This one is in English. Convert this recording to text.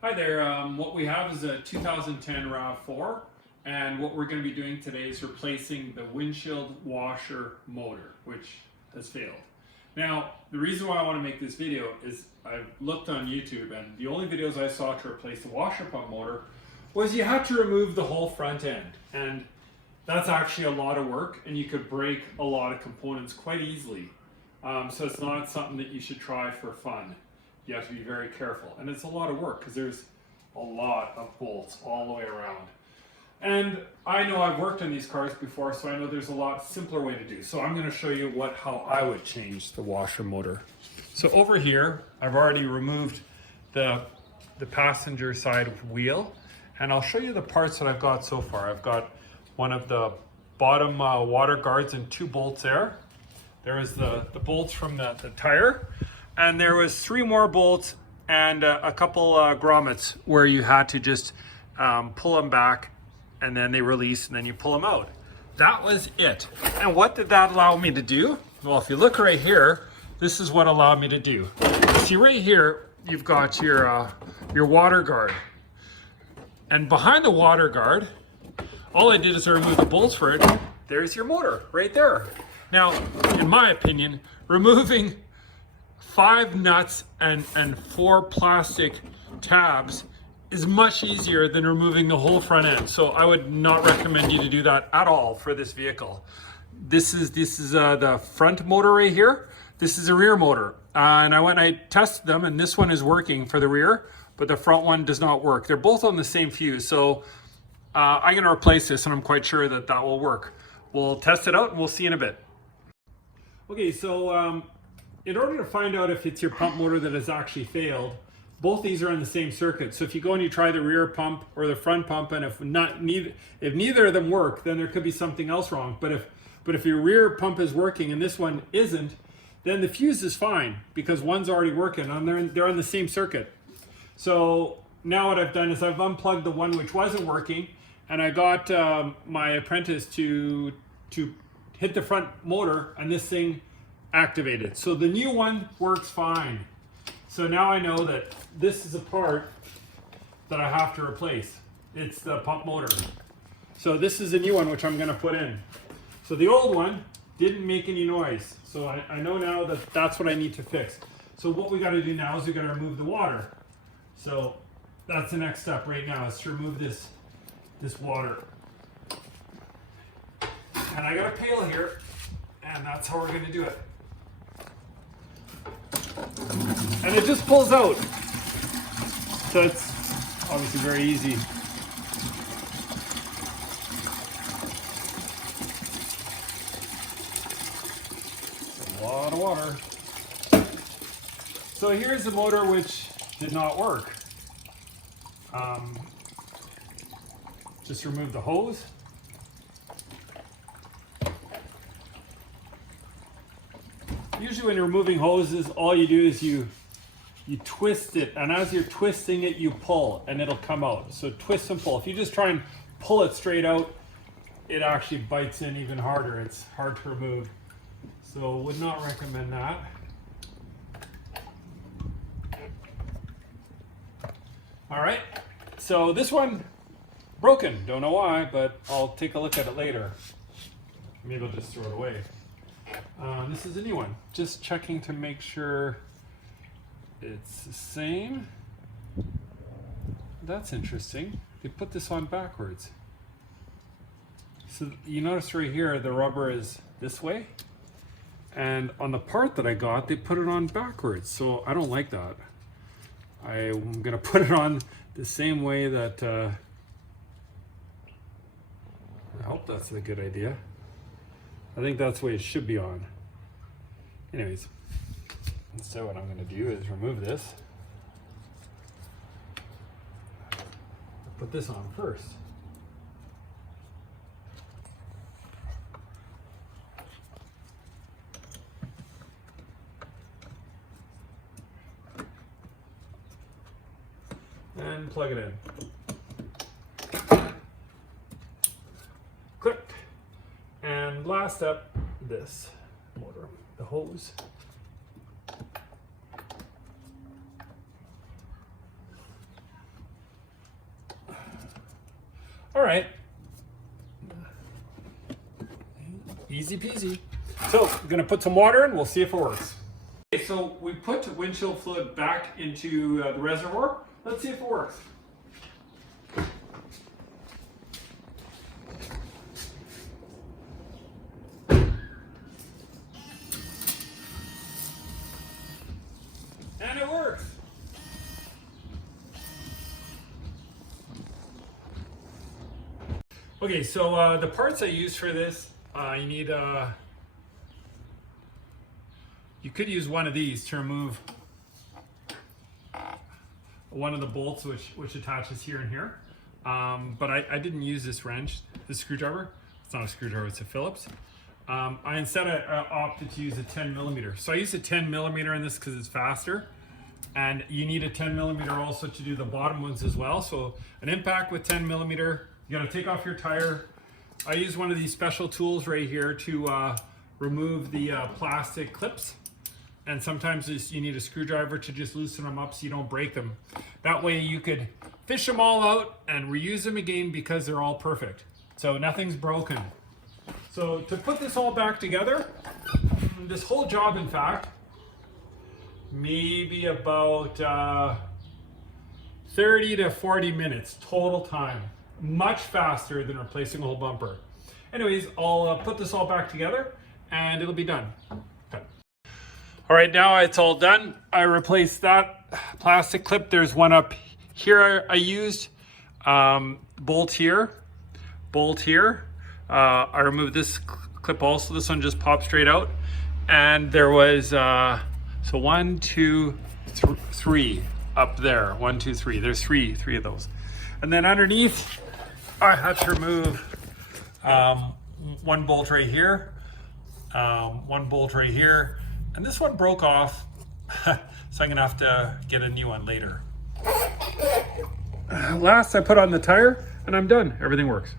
Hi there, what we have is a 2010 Rav4, and what we're going to be doing today is replacing the windshield washer motor, which has failed. Now, the reason why I want to make this video is I've looked on YouTube, and the only videos I saw to replace the washer pump motor was you had to remove the whole front end, and that's actually a lot of work, and you could break a lot of components quite easily. So it's not something that you should try for fun. You have to be very careful, and it's a lot of work because there's a lot of bolts all the way around. And I know I've worked on these cars before, so I know there's a lot simpler way to do. So I'm going to show you how I would change the washer motor. So over here, I've already removed the passenger side wheel, and I'll show you the parts that I've got so far. I've got one of the bottom water guards and 2 bolts there. There is the bolts from the tire. And there was 3 more bolts and a couple grommets where you had to just pull them back, and then they release, and then you pull them out. That was it. And what did that allow me to do? Well, if you look right here, this is what allowed me to do. See right here, you've got your water guard. And behind the water guard, all I did is I removed the bolts for it. There's your motor right there. Now, in my opinion, removing 5 nuts and 4 plastic tabs is much easier than removing the whole front end. So I would not recommend you to do that at all for this vehicle. This is the front motor right here. This is a rear motor. And I tested them, and this one is working for the rear, but the front one does not work. They're both on the same fuse. So I'm gonna replace this, and I'm quite sure that will work. We'll test it out and we'll see in a bit. Okay, so in order to find out if it's your pump motor that has actually failed, both these are on the same circuit. So if you go and you try the rear pump or the front pump, and if neither of them work, then there could be something else wrong. But if your rear pump is working and this one isn't, then the fuse is fine because one's already working and they're on the same circuit. So now what I've done is I've unplugged the one which wasn't working, and I got my apprentice to hit the front motor, and this thing activated. So the new one works fine. So now I know that this is a part that I have to replace. It's the pump motor. So this is a new one which I'm going to put in. So the old one didn't make any noise. So I know now that that's what I need to fix. So what we got to do now is we got to remove the water. So that's the next step right now, is to remove this water. And I got a pail here, and that's how we're going to do it. And it just pulls out. So it's obviously very easy. It's a lot of water. So here's the motor which did not work. Just remove the hose. Usually when you're removing hoses, all you do is you twist it, and as you're twisting it, you pull, and it'll come out. So twist and pull. If you just try and pull it straight out, it actually bites in even harder. It's hard to remove. So would not recommend that. All right, so this one broken. Don't know why, but I'll take a look at it later. Maybe I'll just throw it away. This is a new one. Just checking to make sure it's the same. That's interesting. They put this on backwards. So you notice right here, the rubber is this way. And on the part that I got, they put it on backwards. So I don't like that. I'm gonna put it on the same way that, I hope that's a good idea. I think that's the way it should be on. Anyways, so what I'm going to do is remove this. Put this on first. And plug it in. Click. And last up, this motor, the hose. All right. Easy peasy. So I'm gonna put some water in, we'll see if it works. Okay, so we put windshield fluid back into the reservoir. Let's see if it works. And it works. Okay, so the parts I use for this, you need you could use one of these to remove one of the bolts which attaches here and here. But I didn't use this wrench, this screwdriver. It's not a screwdriver, it's a Phillips. Instead I opted to use a 10 millimeter. So I use a 10 millimeter in this because it's faster. And you need a 10 millimeter also to do the bottom ones as well. So an impact with 10 millimeter, you gotta take off your tire. I use one of these special tools right here to remove the plastic clips. And sometimes you need a screwdriver to just loosen them up so you don't break them. That way you could fish them all out and reuse them again because they're all perfect. So nothing's broken. So to put this all back together, this whole job in fact, maybe about 30 to 40 minutes total time. Much faster than replacing a whole bumper. Anyways, I'll put this all back together and it'll be done. Okay. All right, now it's all done. I replaced that plastic clip. There's one up here I used. Bolt here, bolt here. I removed this clip also. This one just popped straight out. And there was, so 1, 2, 3 up there. 1, 2, 3. There's three of those. And then underneath, I had to remove one bolt right here, one bolt right here, and this one broke off, so I'm gonna have to get a new one later. Last, I put on the tire, and I'm done. Everything works.